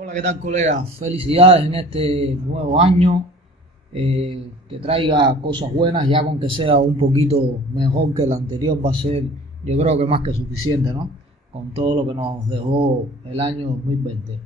Hola, ¿qué tal, colegas? Felicidades en este nuevo año, que traiga cosas buenas, ya con que sea un poquito mejor que el anterior va a ser, yo creo que más que suficiente, ¿no? Con todo lo que nos dejó el año 2020.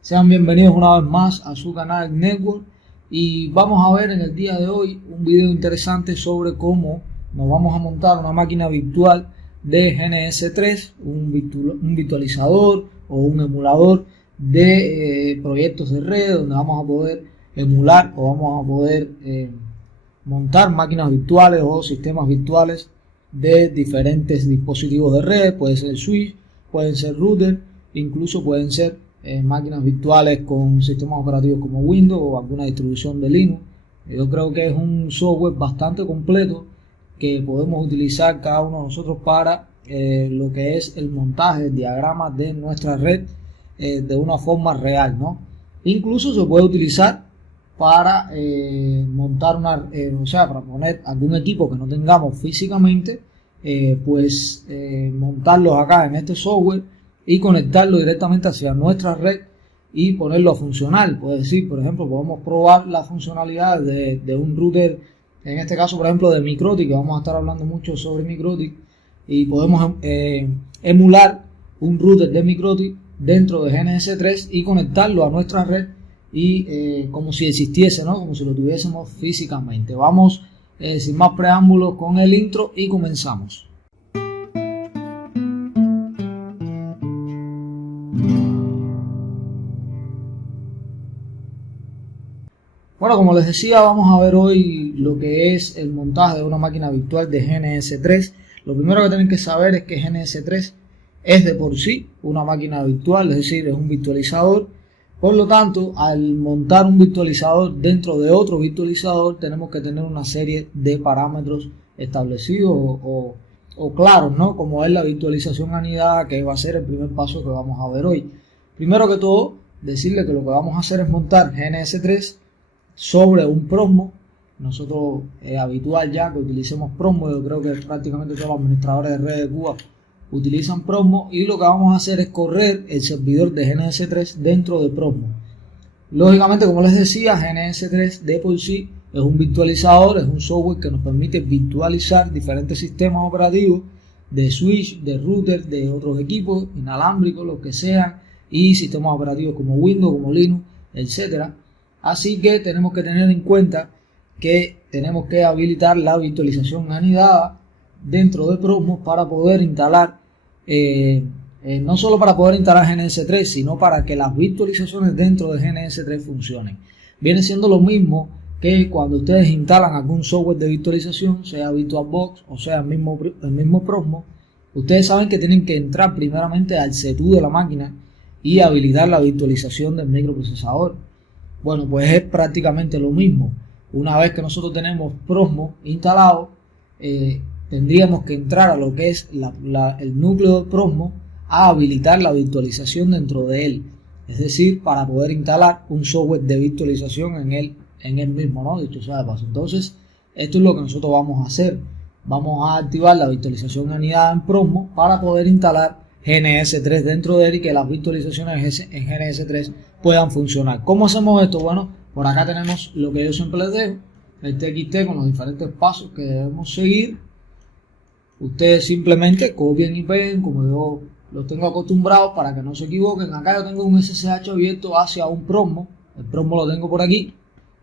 Sean bienvenidos una vez más a su canal Network y vamos a ver en el día de hoy un video interesante sobre cómo nos vamos a montar una máquina virtual de GNS3, un virtualizador o un emulador de proyectos de red donde vamos a poder emular o vamos a poder montar máquinas virtuales o sistemas virtuales de diferentes dispositivos de red. Puede ser switch, pueden ser router, incluso pueden ser máquinas virtuales con sistemas operativos como Windows o alguna distribución de Linux. Yo creo que es un software bastante completo que podemos utilizar cada uno de nosotros para lo que es el montaje de diagramas de nuestra red de una forma real, ¿no? Incluso se puede utilizar para montar para poner algún equipo que no tengamos físicamente, montarlos acá en este software y conectarlo directamente hacia nuestra red y ponerlo a funcionar. Puede decir, por ejemplo, podemos probar la funcionalidad de un router, en este caso, por ejemplo, de Mikrotik, que vamos a estar hablando mucho sobre Mikrotik, y podemos emular un router de Mikrotik dentro de GNS3 y conectarlo a nuestra red y como si existiese, ¿no? Como si lo tuviésemos físicamente. Vamos sin más preámbulos con el intro y comenzamos. Bueno, como les decía, vamos a ver hoy lo que es el montaje de una máquina virtual de GNS3. Lo primero que tienen que saber es que GNS3 es de por sí una máquina virtual, es decir, es un virtualizador. Por lo tanto, al montar un virtualizador dentro de otro virtualizador, tenemos que tener una serie de parámetros establecidos o claros, ¿no? Como es la virtualización anidada, que va a ser el primer paso que vamos a ver hoy. Primero que todo, decirle que lo que vamos a hacer es montar GNS3 sobre un Prosmo. Nosotros es habitual ya que utilicemos Prosmo. Yo creo que prácticamente todos los administradores de redes de Cuba utilizan Prosmo, y lo que vamos a hacer es correr el servidor de GNS3 dentro de Prosmo. Lógicamente, como les decía, GNS3 de por sí es un virtualizador, es un software que nos permite virtualizar diferentes sistemas operativos de switch, de router, de otros equipos inalámbricos, lo que sean, y sistemas operativos como Windows, como Linux, etcétera. Así que tenemos que tener en cuenta que tenemos que habilitar la virtualización anidada dentro de Prosmo para poder instalar, no solo para poder instalar GNS3, sino para que las virtualizaciones dentro de GNS3 funcionen. Viene siendo lo mismo que cuando ustedes instalan algún software de virtualización, sea VirtualBox o sea el mismo Prosmo. Ustedes saben que tienen que entrar primeramente al CTU de la máquina y habilitar la virtualización del microprocesador. Bueno, pues es prácticamente lo mismo. Una vez que nosotros tenemos Prosmo instalado, tendríamos que entrar a lo que es el núcleo de Prosmo a habilitar la virtualización dentro de él. Es decir, para poder instalar un software de virtualización en él mismo, ¿no? Dicho sea de paso. Entonces, esto es lo que nosotros vamos a hacer. Vamos a activar la virtualización anidada en Prosmo para poder instalar GNS3 dentro de él y que las virtualizaciones en GNS3 puedan funcionar. ¿Cómo hacemos esto? Bueno, por acá tenemos lo que yo siempre les dejo, el TXT con los diferentes pasos que debemos seguir. Ustedes simplemente copian y peguen como yo los tengo acostumbrados para que no se equivoquen. Acá yo tengo un SSH abierto hacia un Prosmo. El Prosmo lo tengo por aquí,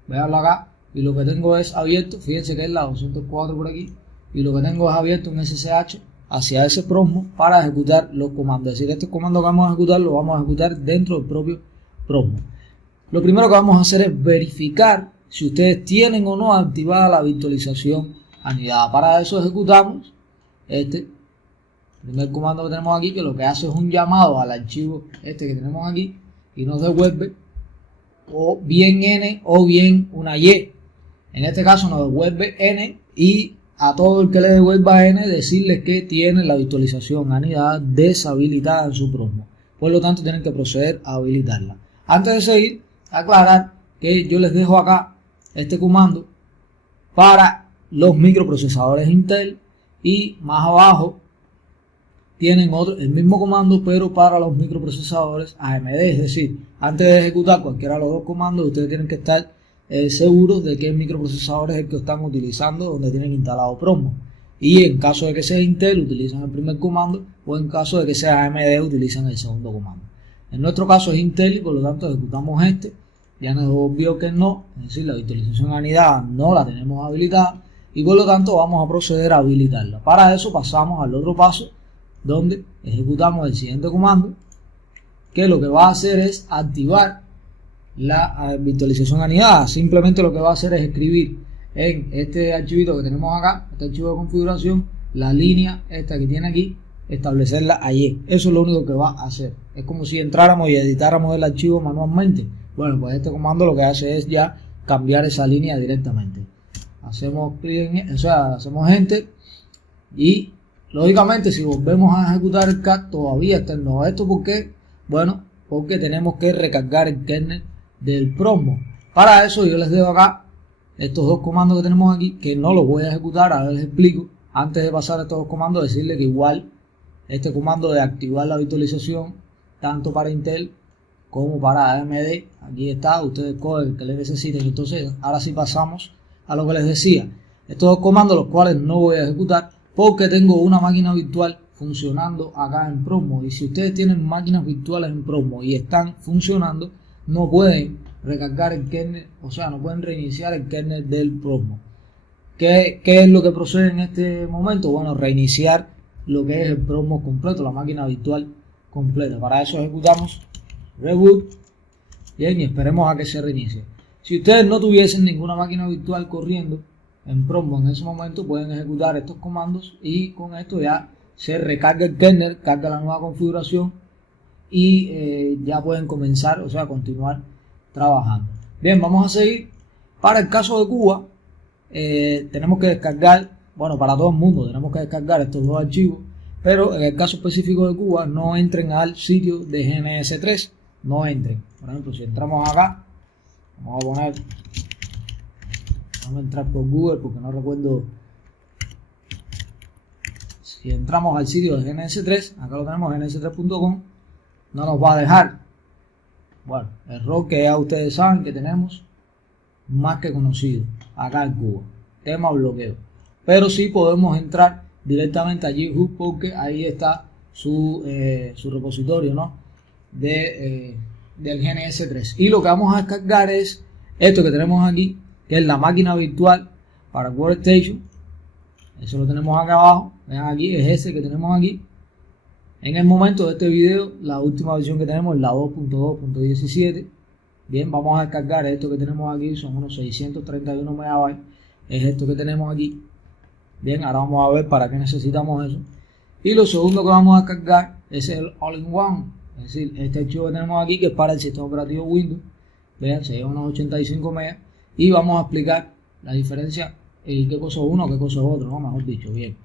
veanlo acá, y lo que tengo es abierto, fíjense que es la 204 por aquí, y lo que tengo es abierto un SSH hacia ese Prosmo para ejecutar los comandos. Es decir, este comando que vamos a ejecutar lo vamos a ejecutar dentro del propio Prosmo. Lo primero que vamos a hacer es verificar si ustedes tienen o no activada la virtualización anidada. Para eso ejecutamos este primer comando que tenemos aquí, que lo que hace es un llamado al archivo que tenemos aquí y nos devuelve o bien N o bien una Y. En este caso nos devuelve N, y a todo el que le devuelva N decirle que tiene la virtualización anidada deshabilitada en su Prosmo. Por lo tanto, tienen que proceder a habilitarla. Antes de seguir, aclarar que yo les dejo acá este comando para los microprocesadores Intel, y más abajo tienen el mismo comando, pero para los microprocesadores AMD. Es decir, antes de ejecutar cualquiera de los dos comandos, ustedes tienen que estar seguros de que el microprocesador es el que están utilizando, donde tienen instalado Prosmo. Y en caso de que sea Intel, utilizan el primer comando, o en caso de que sea AMD, utilizan el segundo comando. En nuestro caso es Intel y por lo tanto ejecutamos este. Ya nos obvio que no, es decir, la virtualización anidada no la tenemos habilitada y por lo tanto vamos a proceder a habilitarla. Para eso pasamos al otro paso, donde ejecutamos el siguiente comando, que lo que va a hacer es activar la virtualización anidada. Simplemente lo que va a hacer es escribir en este archivito que tenemos acá, este archivo de configuración, la línea esta que tiene aquí, establecerla allí. Eso es lo único que va a hacer. Es como si entráramos y editáramos el archivo manualmente. Bueno, pues este comando lo que hace es ya cambiar esa línea directamente. Hacemos clic en, hacemos enter y lógicamente si volvemos a ejecutar el CAD todavía está en no. ¿Esto por qué? Bueno, porque tenemos que recargar el kernel del Prosmo. Para eso yo les dejo acá estos dos comandos que tenemos aquí, que no los voy a ejecutar, ahora les explico. Antes de pasar a estos dos comandos, decirle que igual este comando de activar la virtualización, tanto para Intel como para AMD, aquí está, ustedes cogen el que les necesiten. Entonces ahora sí pasamos a lo que les decía, estos dos comandos los cuales no voy a ejecutar porque tengo una máquina virtual funcionando acá en Prosmo, y si ustedes tienen máquinas virtuales en Prosmo y están funcionando, no pueden recargar el kernel, o sea, no pueden reiniciar el kernel del Prosmo. ¿Qué es lo que procede en este momento? Bueno, reiniciar lo que es el Prosmo completo, la máquina virtual completa. Para eso ejecutamos reboot, bien, y esperemos a que se reinicie. Si ustedes no tuviesen ninguna máquina virtual corriendo en Prosmo en ese momento, pueden ejecutar estos comandos y con esto ya se recarga el kernel, carga la nueva configuración y ya pueden comenzar, o sea, continuar trabajando. Bien, vamos a seguir. Para el caso de Cuba, tenemos que descargar, bueno, para todo el mundo tenemos que descargar estos dos archivos, pero en el caso específico de Cuba no entren al sitio de GNS3, no entren. Por ejemplo, si entramos acá, vamos a entrar por Google porque no recuerdo. Si entramos al sitio de GNS3, acá lo tenemos, gns3.com, no nos va a dejar. Bueno, error que ya ustedes saben que tenemos más que conocido acá en Cuba, tema bloqueo. Pero sí podemos entrar directamente a GitHub porque ahí está su repositorio, ¿no? Del GNS3. Y lo que vamos a descargar es esto que tenemos aquí, que es la máquina virtual para Workstation. Eso lo tenemos acá abajo. Vean aquí, es ese que tenemos aquí. En el momento de este video, la última versión que tenemos es la 2.2.17. Bien, vamos a descargar esto que tenemos aquí, son unos 631 megabytes. Es esto que tenemos aquí. Bien, ahora vamos a ver para qué necesitamos eso. Y lo segundo que vamos a descargar es el All-in-One. Es decir, este archivo que tenemos aquí, que es para el sistema operativo Windows. Vean, se lleva unos 85 megas. Y vamos a explicar la diferencia y qué cosa es uno, qué cosa es otro, ¿no? Mejor dicho, bien.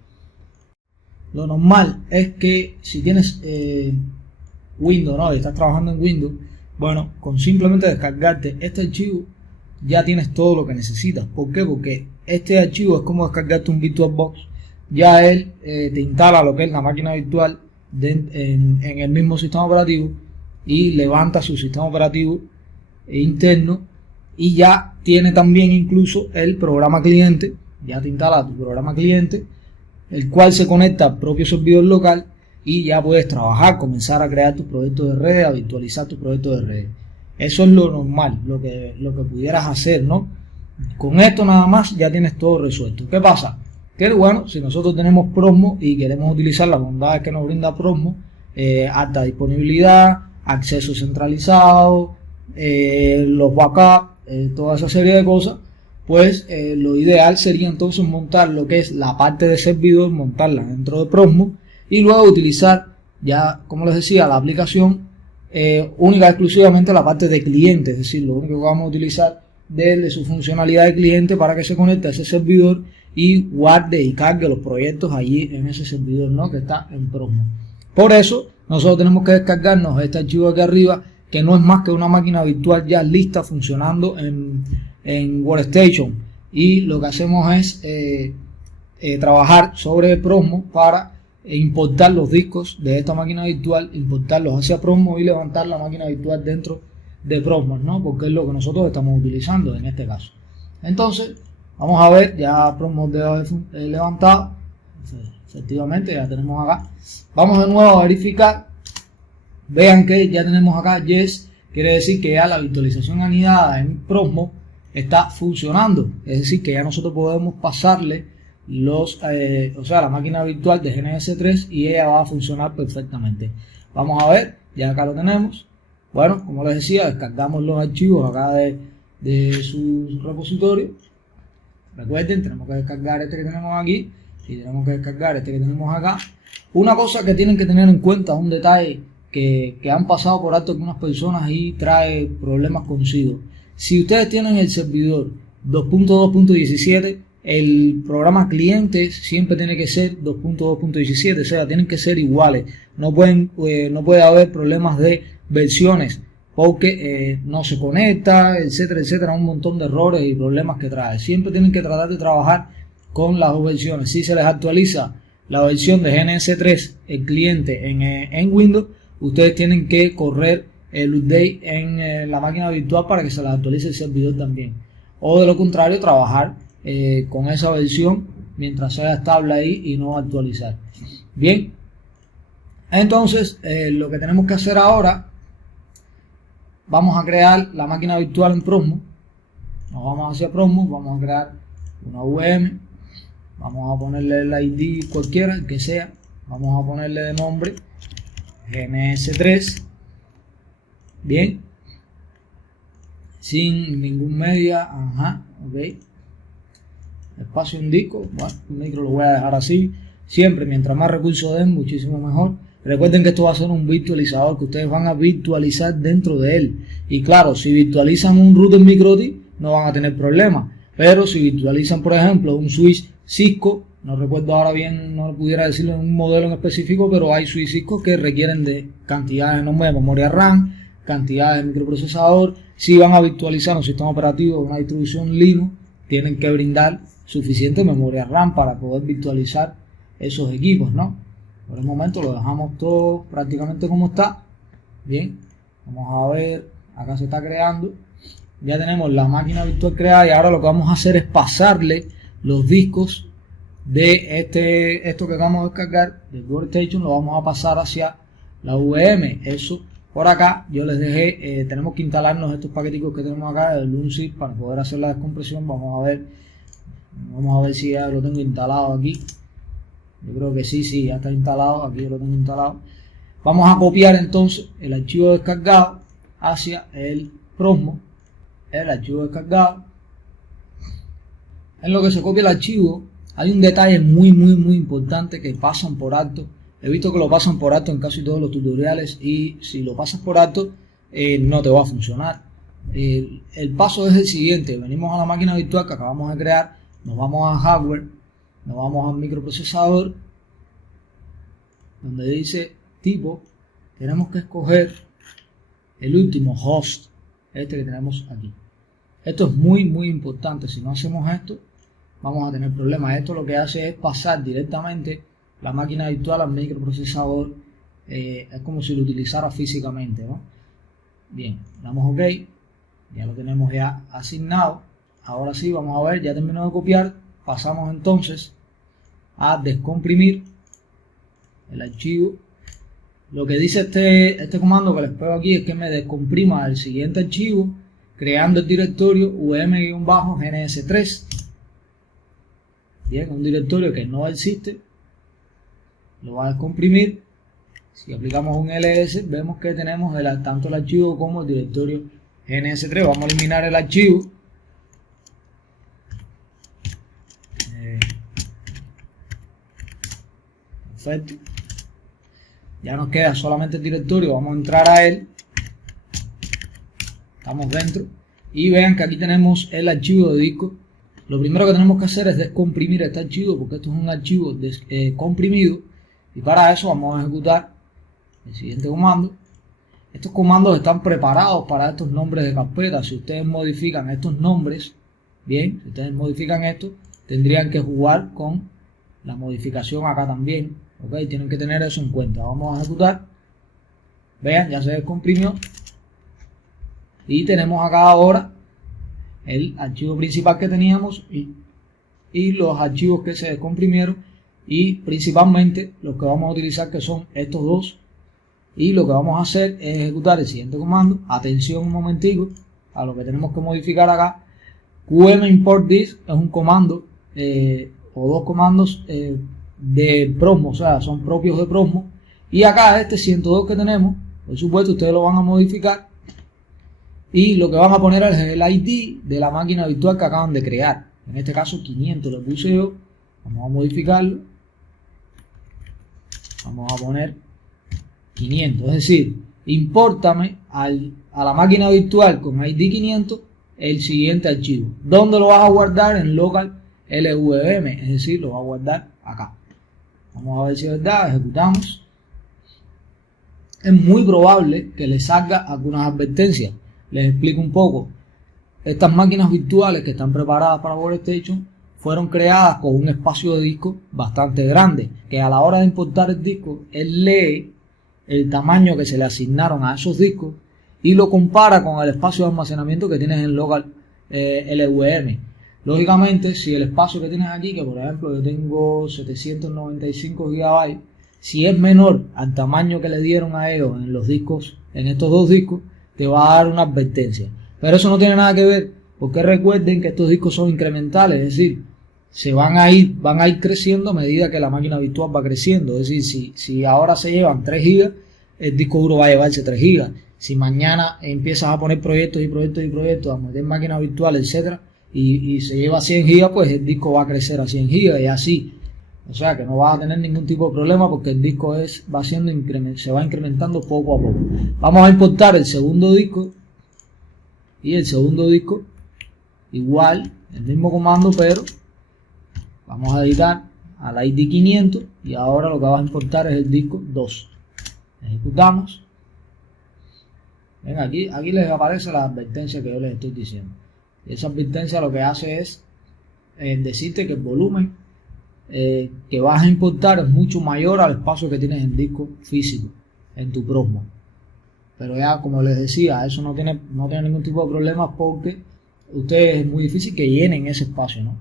Lo normal es que si tienes Windows, ¿no? Y estás trabajando en Windows, bueno, con simplemente descargarte este archivo ya tienes todo lo que necesitas. ¿Por qué? Porque este archivo es como descargarte un VirtualBox. Ya él te instala lo que es la máquina virtual en el mismo sistema operativo y levanta su sistema operativo interno y ya tiene también incluso el programa cliente. Ya te instala tu programa cliente, el cual se conecta al propio servidor local y ya puedes trabajar, comenzar a crear tus proyectos de red, a virtualizar tus proyectos de red. Eso es lo normal, lo que pudieras hacer, ¿no? Con esto nada más ya tienes todo resuelto. ¿Qué pasa? Que bueno, si nosotros tenemos Prosmo y queremos utilizar las bondades que nos brinda Prosmo, alta disponibilidad, acceso centralizado, los backups, toda esa serie de cosas, pues lo ideal sería entonces montar lo que es la parte de servidor, montarla dentro de Prosmo y luego utilizar ya, como les decía, la aplicación única y exclusivamente la parte de cliente, es decir, lo único que vamos a utilizar de su funcionalidad de cliente para que se conecte a ese servidor y guarde y cargue los proyectos allí en ese servidor, ¿no? Que está en Prosmo. Por eso nosotros tenemos que descargarnos este archivo aquí arriba, que no es más que una máquina virtual ya lista funcionando en Workstation, y lo que hacemos es trabajar sobre Prosmo para importar los discos de esta máquina virtual, importarlos hacia Prosmos y levantar la máquina virtual dentro de Prosmos, ¿no? Porque es lo que nosotros estamos utilizando en este caso. Entonces, vamos a ver, ya Prosmos debe haber levantado. Efectivamente, ya tenemos acá. Vamos de nuevo a verificar. Vean que ya tenemos acá yes, quiere decir que ya la virtualización anidada en Prosmos está funcionando. Es decir, que ya nosotros podemos pasarle la máquina virtual de GNS3 y ella va a funcionar perfectamente. Vamos a ver, ya acá lo tenemos. Bueno, como les decía, descargamos los archivos acá de su repositorio. Recuerden, tenemos que descargar este que tenemos aquí y tenemos que descargar este que tenemos acá. Una cosa que tienen que tener en cuenta, un detalle que han pasado por alto algunas personas y trae problemas consigo. Si ustedes tienen el servidor 2.2.17, el programa cliente siempre tiene que ser 2.2.17, o sea, tienen que ser iguales. No puede haber problemas de versiones porque no se conecta, etcétera, etcétera, un montón de errores y problemas que trae. Siempre tienen que tratar de trabajar con las dos versiones. Si se les actualiza la versión de GNS3, el cliente en Windows, ustedes tienen que correr el update en la máquina virtual para que se les actualice el servidor también. O de lo contrario, trabajar con esa versión mientras sea estable ahí y no actualizar. Bien, entonces lo que tenemos que hacer ahora, vamos a crear la máquina virtual en Prosmos. Nos vamos hacia Prosmos, vamos a crear una VM, vamos a ponerle el ID cualquiera, el que sea, vamos a ponerle de nombre GNS3. Bien, sin ningún media, ok. Espacio en disco, bueno, el micro lo voy a dejar así. Siempre, mientras más recursos den, muchísimo mejor. Recuerden que esto va a ser un virtualizador que ustedes van a virtualizar dentro de él. Y claro, si virtualizan un router MikroTik, no van a tener problemas. Pero si virtualizan, por ejemplo, un switch Cisco, no recuerdo ahora bien, no pudiera decirlo en un modelo en específico, pero hay switch Cisco que requieren de cantidades enormes de memoria RAM, cantidades de microprocesador. Si van a virtualizar un sistema operativo, una distribución Linux, tienen que brindar suficiente memoria RAM para poder virtualizar esos equipos, ¿no? Por el momento lo dejamos todo prácticamente como está. Bien, vamos a ver, acá se está creando. Ya tenemos la máquina virtual creada y ahora lo que vamos a hacer es pasarle los discos de esto que acabamos de descargar del Workstation, lo vamos a pasar hacia la VM. Eso por acá yo les dejé, tenemos que instalarnos estos paqueticos que tenemos acá del UNZIP para poder hacer la descompresión. Vamos a ver si ya lo tengo instalado aquí. Yo creo que sí, ya está instalado. Aquí yo lo tengo instalado. Vamos a copiar entonces el archivo descargado hacia el Prosmos. El archivo descargado. En lo que se copia el archivo, hay un detalle muy importante que pasan por alto. He visto que lo pasan por alto en casi todos los tutoriales y si lo pasas por alto, no te va a funcionar. El paso es el siguiente. Venimos a la máquina virtual que acabamos de crear. Nos vamos a hardware. Nos vamos al microprocesador, donde dice tipo, tenemos que escoger el último host, este que tenemos aquí. Esto es muy importante. Si no hacemos esto, vamos a tener problemas. Esto lo que hace es pasar directamente la máquina virtual al microprocesador. Es como si lo utilizara físicamente, ¿no? Bien, damos OK, ya lo tenemos ya asignado. Ahora sí, vamos a ver, ya terminó de copiar. Pasamos entonces a descomprimir el archivo. Lo que dice este comando que les pego aquí es que me descomprima el siguiente archivo creando el directorio VM-GNS3. Bien, un directorio que no existe, lo va a descomprimir. Si aplicamos un ls, vemos que tenemos tanto el archivo como el directorio GNS3. Vamos a eliminar el archivo. Perfecto. Ya nos queda solamente el directorio. Vamos a entrar a él. Estamos dentro. Y vean que aquí tenemos el archivo de disco. Lo primero que tenemos que hacer es descomprimir este archivo, porque esto es un archivo comprimido. Y para eso vamos a ejecutar el siguiente comando. Estos comandos están preparados para estos nombres de carpeta. Si ustedes modifican estos nombres, bien, si ustedes modifican esto, tendrían que jugar con la modificación acá también. Ok, tienen que tener eso en cuenta. Vamos a ejecutar. Vean, ya se descomprimió. Y tenemos acá ahora el archivo principal que teníamos y los archivos que se descomprimieron, y principalmente los que vamos a utilizar, que son estos dos. Y lo que vamos a hacer es ejecutar el siguiente comando. Atención un momentico a lo que tenemos que modificar acá. qm import this es un comando o dos comandos de Prosmo, o sea, son propios de Prosmo. Y acá este 102 que tenemos, por supuesto ustedes lo van a modificar, y lo que van a poner es el ID de la máquina virtual que acaban de crear. En este caso 500 lo puse yo. Vamos a modificarlo. Vamos a poner 500, es decir, impórtame a la máquina virtual con ID 500 el siguiente archivo. ¿Dónde lo vas a guardar? En local LVM, es decir, lo va a guardar acá. Vamos a ver si es verdad. Ejecutamos. Es muy probable que le salga algunas advertencias. Les explico un poco. Estas máquinas virtuales que están preparadas para Workstation fueron creadas con un espacio de disco bastante grande, que a la hora de importar el disco, él lee el tamaño que se le asignaron a esos discos y lo compara con el espacio de almacenamiento que tienes en local LVM. Lógicamente, si el espacio que tienes aquí, que por ejemplo yo tengo 795 GB, si es menor al tamaño que le dieron a ellos en los discos, en estos dos discos, te va a dar una advertencia. Pero eso no tiene nada que ver, porque recuerden que estos discos son incrementales, es decir, van a ir creciendo a medida que la máquina virtual va creciendo. Es decir, si ahora se llevan 3 GB, el disco duro va a llevarse 3 GB. Si mañana empiezas a poner proyectos y proyectos y proyectos, a meter máquinas virtuales, etcétera, y se lleva 100 GB, pues el disco va a crecer a 100 GB y así. O sea que no vas a tener ningún tipo de problema, porque el disco se va incrementando poco a poco. Vamos a importar el segundo disco, y el segundo disco igual, el mismo comando, pero vamos a editar al ID 500 y ahora lo que vas a importar es el disco 2. Ejecutamos. Ven, aquí les aparece la advertencia que yo les estoy diciendo. Y esa advertencia lo que hace es decirte que el volumen que vas a importar es mucho mayor al espacio que tienes en disco físico en tu Prosmo. Pero ya, como les decía, eso no tiene ningún tipo de problema, porque ustedes es muy difícil que llenen ese espacio, ¿no?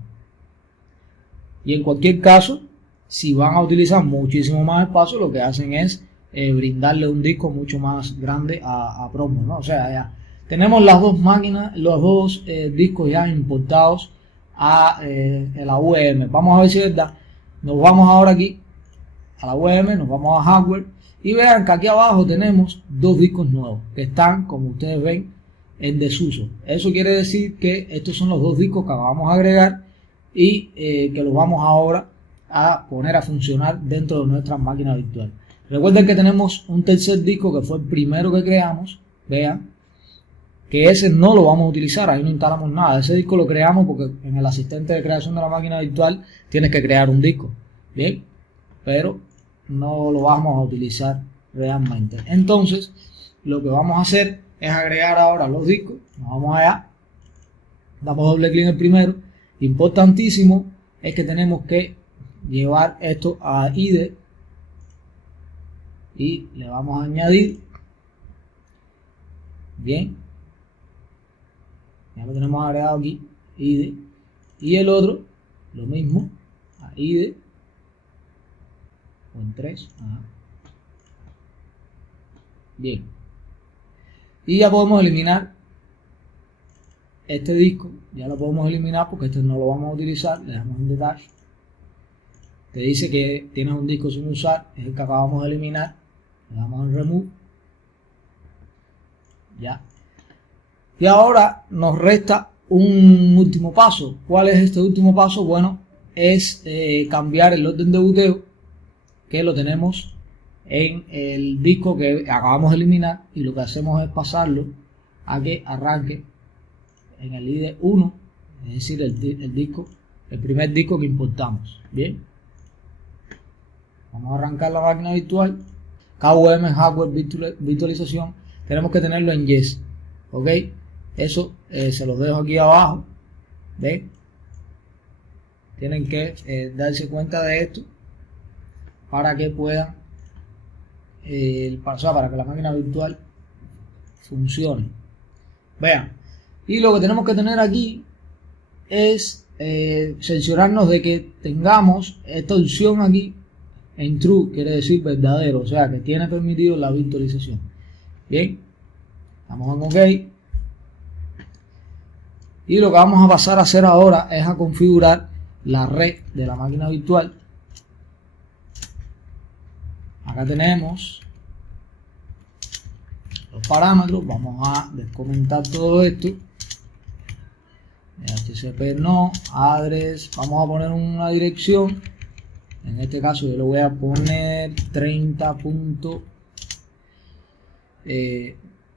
Y en cualquier caso, si van a utilizar muchísimo más espacio, lo que hacen es brindarle un disco mucho más grande a Prosmo, ¿no? O sea, ya tenemos las dos máquinas, los dos discos ya importados a la VM. Vamos a ver si es verdad. Nos vamos ahora aquí a la VM, nos vamos a hardware y vean que aquí abajo tenemos dos discos nuevos que están, como ustedes ven, en desuso. Eso quiere decir que estos son los dos discos que acabamos de agregar y que los vamos ahora a poner a funcionar dentro de nuestra máquina virtual. Recuerden que tenemos un tercer disco que fue el primero que creamos. Vean que ese no lo vamos a utilizar, ahí no instalamos nada. Ese disco lo creamos porque en el asistente de creación de la máquina virtual tienes que crear un disco, bien, pero no lo vamos a utilizar realmente. Entonces lo que vamos a hacer es agregar ahora los discos. Nos vamos allá, damos doble clic en el primero. Importantísimo es que tenemos que llevar esto a IDE y le vamos a añadir, bien, ya lo tenemos agregado aquí, IDE, y el otro lo mismo, a IDE o en 3, bien, y ya podemos eliminar este disco. Ya lo podemos eliminar porque este no lo vamos a utilizar. Le damos un detach, te dice que tienes un disco sin usar, es el que acabamos de eliminar. Le damos en remove, ya, y ahora nos resta un último paso. ¿Cuál es este último paso? Bueno, es cambiar el orden de boteo, que lo tenemos en el disco que acabamos de eliminar, y lo que hacemos es pasarlo a que arranque en el IDE 1, es decir, el primer disco que importamos. Bien, vamos a arrancar la máquina virtual. KVM Hardware Virtualización, tenemos que tenerlo en Yes, ok. Eso se los dejo aquí abajo. ¿Ven? Tienen que darse cuenta de esto para que puedan, para que la máquina virtual funcione. Vean, y lo que tenemos que tener aquí es cerciorarnos de que tengamos esta opción aquí en true, quiere decir verdadero, o sea que tiene permitido la virtualización. Bien, damos en OK. Y lo que vamos a pasar a hacer ahora es a configurar la red de la máquina virtual. Acá tenemos los parámetros. Vamos a descomentar todo esto. DHCP no, address, vamos a poner una dirección. En este caso yo le voy a poner 30.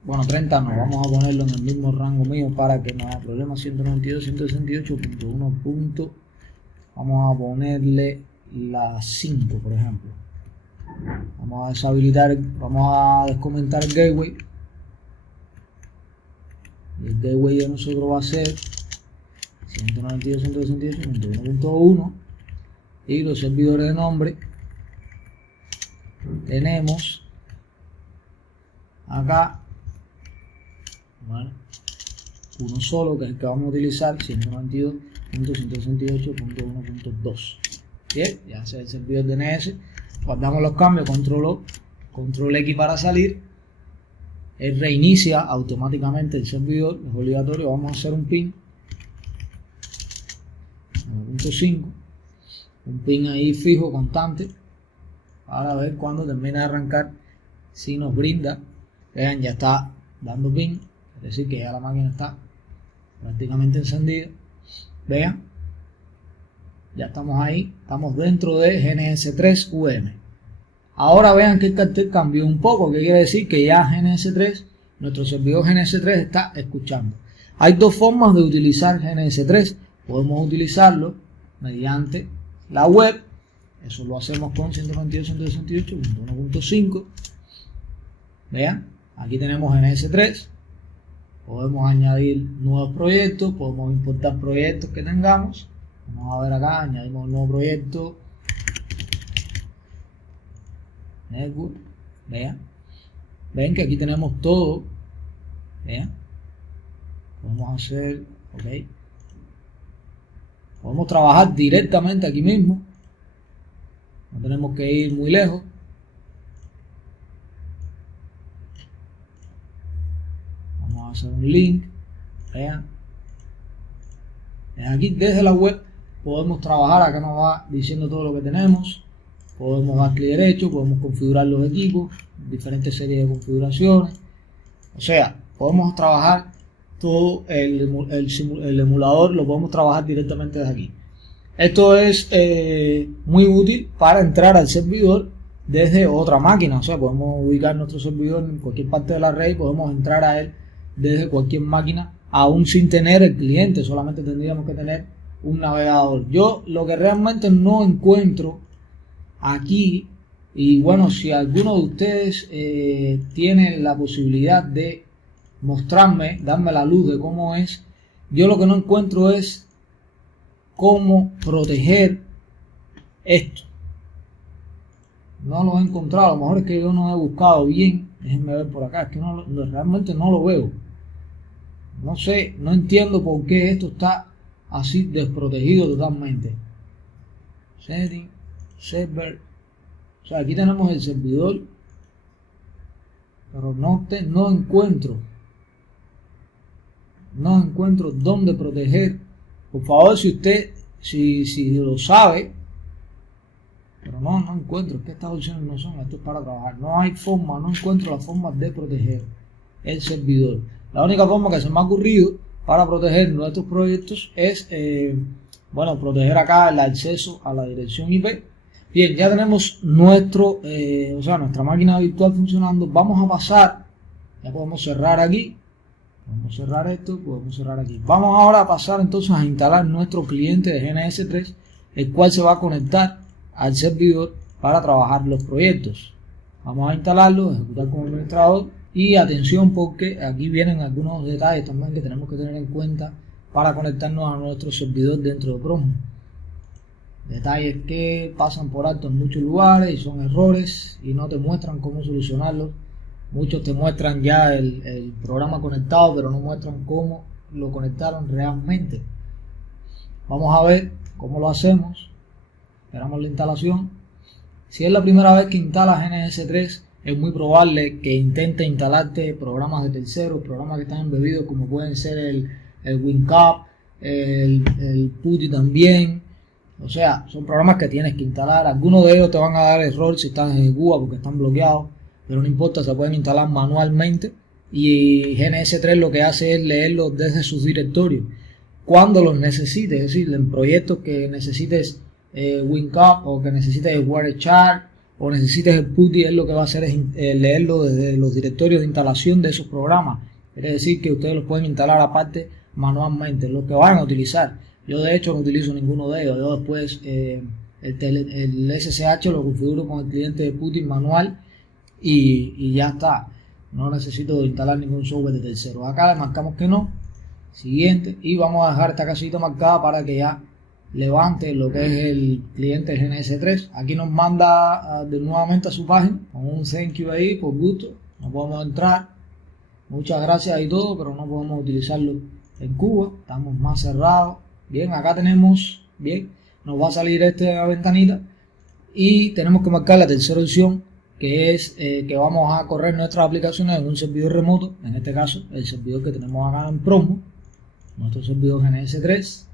Bueno, 30 no, vamos a ponerlo en el mismo rango mío para que no haya problema. 192.168.1. Vamos a ponerle la 5, por ejemplo. Vamos a deshabilitar, vamos a descomentar el gateway. Y el gateway de nosotros va a ser 192.168.1.1. Y los servidores de nombre tenemos acá, ¿vale?, uno solo, que es el que vamos a utilizar, 192.168.1.2. Bien, ya sea el servidor DNS. Guardamos los cambios, control X para salir. Él reinicia automáticamente el servidor, es obligatorio. Vamos a hacer un ping 9.5, un ping ahí fijo, constante, para ver cuando termina de arrancar si nos brinda. Vean, ya está dando ping, es decir que ya la máquina está prácticamente encendida. Vean, ya estamos ahí, estamos dentro de GNS3 VM. Ahora vean que el cartel cambió un poco, que quiere decir que ya GNS3, nuestro servidor GNS3 está escuchando. Hay dos formas de utilizar GNS3. Podemos utilizarlo mediante la web, eso lo hacemos con 192.168.1.5. Vean, aquí tenemos GNS3. Podemos añadir nuevos proyectos, podemos importar proyectos que tengamos. Vamos a ver acá, añadimos un nuevo proyecto. Network. Vean, ven que aquí tenemos todo. Vean, podemos hacer, ok, podemos trabajar directamente aquí mismo, no tenemos que ir muy lejos. Vamos a hacer un link. Vean, aquí desde la web podemos trabajar. Acá nos va diciendo todo lo que tenemos. Podemos dar clic derecho, podemos configurar los equipos, diferentes series de configuraciones. O sea, podemos trabajar todo el emulador, lo podemos trabajar directamente desde aquí. Esto es muy útil para entrar al servidor desde otra máquina. O sea, podemos ubicar nuestro servidor en cualquier parte de la red y podemos entrar a él desde cualquier máquina, aún sin tener el cliente. Solamente tendríamos que tener un navegador. Yo lo que realmente no encuentro aquí, y bueno, si alguno de ustedes tiene la posibilidad de mostrarme, darme la luz de cómo es, yo lo que no encuentro es cómo proteger esto. No lo he encontrado. A lo mejor es que yo no he buscado bien. Déjenme ver por acá, es que realmente no lo veo. No sé, no entiendo por qué esto está así desprotegido totalmente. Setting, server. O sea, aquí tenemos el servidor, pero no encuentro dónde proteger. Por favor, si usted si lo sabe, pero no encuentro. Es que estas opciones no son, esto es para trabajar. No hay forma, no encuentro la forma de proteger el servidor. La única forma que se me ha ocurrido para proteger nuestros proyectos es bueno, proteger acá el acceso a la dirección IP. Bien, ya tenemos nuestra máquina virtual funcionando. Vamos a pasar, ya podemos cerrar aquí, podemos cerrar esto, podemos cerrar aquí. Vamos ahora a pasar entonces a instalar nuestro cliente de GNS3, el cual se va a conectar al servidor para trabajar los proyectos. Vamos a instalarlo, ejecutar como administrador, y atención porque aquí vienen algunos detalles también que tenemos que tener en cuenta para conectarnos a nuestro servidor dentro de Promo. detalles que pasan por alto en muchos lugares y son errores y no te muestran cómo solucionarlos. Muchos te muestran ya el programa conectado, pero no muestran cómo lo conectaron realmente. Vamos a ver cómo lo hacemos. Esperamos la instalación. Si es la primera vez que instalas GNS3, es muy probable que intente instalarte programas de terceros, programas que están embebidos, como pueden ser el WinCap, el PuTTY también. O sea, son programas que tienes que instalar. Algunos de ellos te van a dar error si estás en Cuba porque están bloqueados, pero no importa, se pueden instalar manualmente. Y GNS3 lo que hace es leerlos desde sus directorios cuando los necesites, es decir, en proyectos que necesites WinCap o que necesites Wireshark o necesites el PuTTY, es lo que va a hacer es leerlo desde los directorios de instalación de esos programas. Quiere decir que ustedes los pueden instalar aparte manualmente, los que van a utilizar. Yo de hecho no utilizo ninguno de ellos. Yo después el SSH lo configuro con el cliente de PuTTY manual y ya está. No necesito instalar ningún software de tercero. Acá le marcamos que no. Siguiente. Y vamos a dejar esta casita marcada para que ya levante lo que es el cliente GNS3. Aquí nos manda nuevamente a su página con un thank you ahí por gusto. No podemos entrar. Muchas gracias y todo, pero no podemos utilizarlo en Cuba. Estamos más cerrados. Bien, acá tenemos, bien, nos va a salir esta ventanita y tenemos que marcar la tercera opción, que es que vamos a correr nuestras aplicaciones en un servidor remoto, en este caso el servidor que tenemos acá en Prosmo, nuestro servidor GNS3.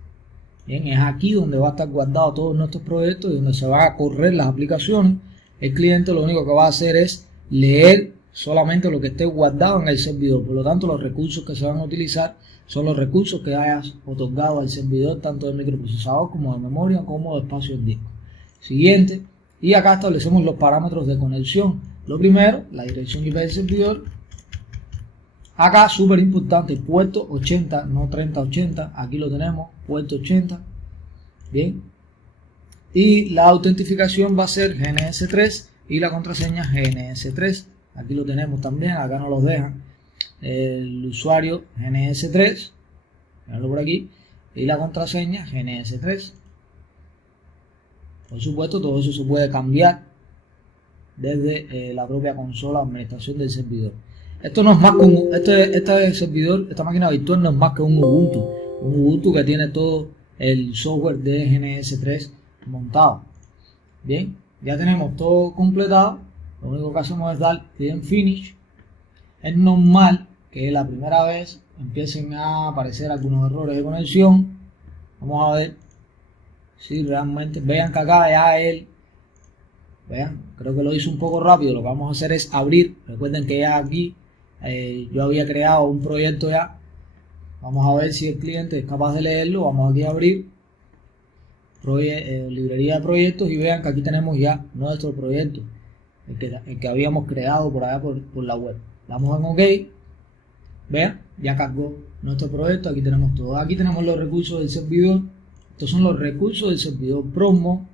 Bien, es aquí donde va a estar guardado todos nuestros proyectos y donde se van a correr las aplicaciones. El cliente lo único que va a hacer es leer solamente lo que esté guardado en el servidor. Por lo tanto, los recursos que se van a utilizar son los recursos que hayas otorgado al servidor, tanto de microprocesador como de memoria como de espacio en disco. Siguiente, y acá establecemos los parámetros de conexión. Lo primero, la dirección IP del servidor. Acá, súper importante, puerto 80, no 3080. Aquí lo tenemos, puerto 80. Bien. Y la autentificación va a ser GNS3 y la contraseña GNS3. Aquí lo tenemos también, acá nos los dejan. El usuario GNS3, veanlo por aquí, y la contraseña GNS3. Por supuesto, todo eso se puede cambiar desde la propia consola de administración del servidor. Esto no es más que este servidor, esta máquina virtual no es más que un Ubuntu que tiene todo el software de GNS3 montado. Bien, ya tenemos todo completado. Lo único que hacemos es dar click en Finish. Es normal que la primera vez empiecen a aparecer algunos errores de conexión. Vamos a ver si realmente, vean que acá ya vean, creo que lo hizo un poco rápido. Lo que vamos a hacer es abrir. Recuerden que ya aquí yo había creado un proyecto ya. Vamos a ver si el cliente es capaz de leerlo. Vamos aquí a abrir librería de proyectos y vean que aquí tenemos ya nuestro proyecto, el que habíamos creado por allá por la web. Damos en OK. Vean, ya cargó nuestro proyecto. Aquí tenemos todo. Aquí tenemos los recursos del servidor. Estos son los recursos del servidor Prosmo.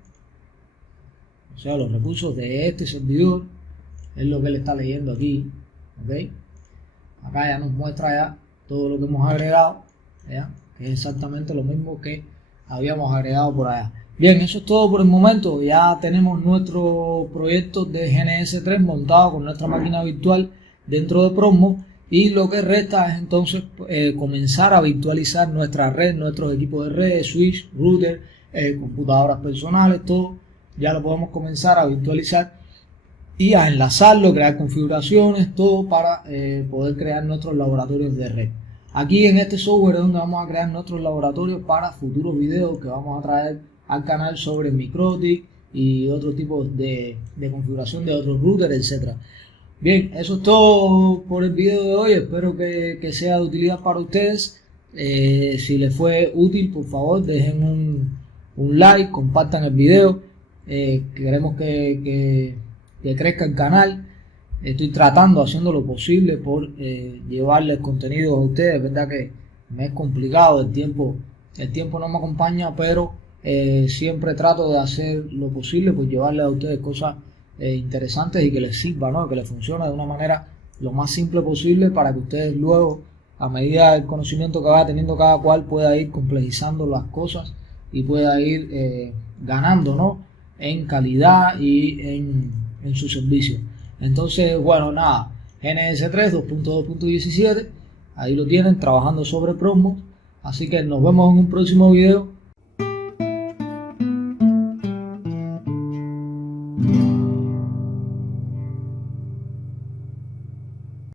O sea, los recursos de este servidor. Es lo que él está leyendo aquí. ¿Ok? Acá ya nos muestra ya todo lo que hemos agregado. ¿Vean? Que es exactamente lo mismo que habíamos agregado por allá. Bien, eso es todo por el momento. Ya tenemos nuestro proyecto de GNS3 montado con nuestra máquina virtual dentro de Prosmo. Y lo que resta es entonces comenzar a virtualizar nuestra red, nuestros equipos de red, switch, router, computadoras personales, todo. Ya lo podemos comenzar a virtualizar y a enlazarlo, crear configuraciones, todo para poder crear nuestros laboratorios de red. Aquí en este software es donde vamos a crear nuestros laboratorios para futuros videos que vamos a traer al canal sobre MikroTik y otros tipos de configuración de otros routers, etcétera. Bien, eso es todo por el video de hoy. Espero que sea de utilidad para ustedes. Si les fue útil, por favor dejen un like, compartan el video. Queremos que crezca el canal. Estoy haciendo lo posible por llevarles contenido a ustedes. Es verdad que me es complicado, el tiempo no me acompaña, pero siempre trato de hacer lo posible por llevarles a ustedes cosas interesantes y que les sirva, ¿no? Que les funcione de una manera lo más simple posible para que ustedes luego, a medida del conocimiento que vaya teniendo cada cual, pueda ir complejizando las cosas y pueda ir ganando, ¿no?, en calidad y en su servicio. Entonces, bueno, nada, GNS 3 2.2.17, ahí lo tienen trabajando sobre Proxmox. Así que nos vemos en un próximo video.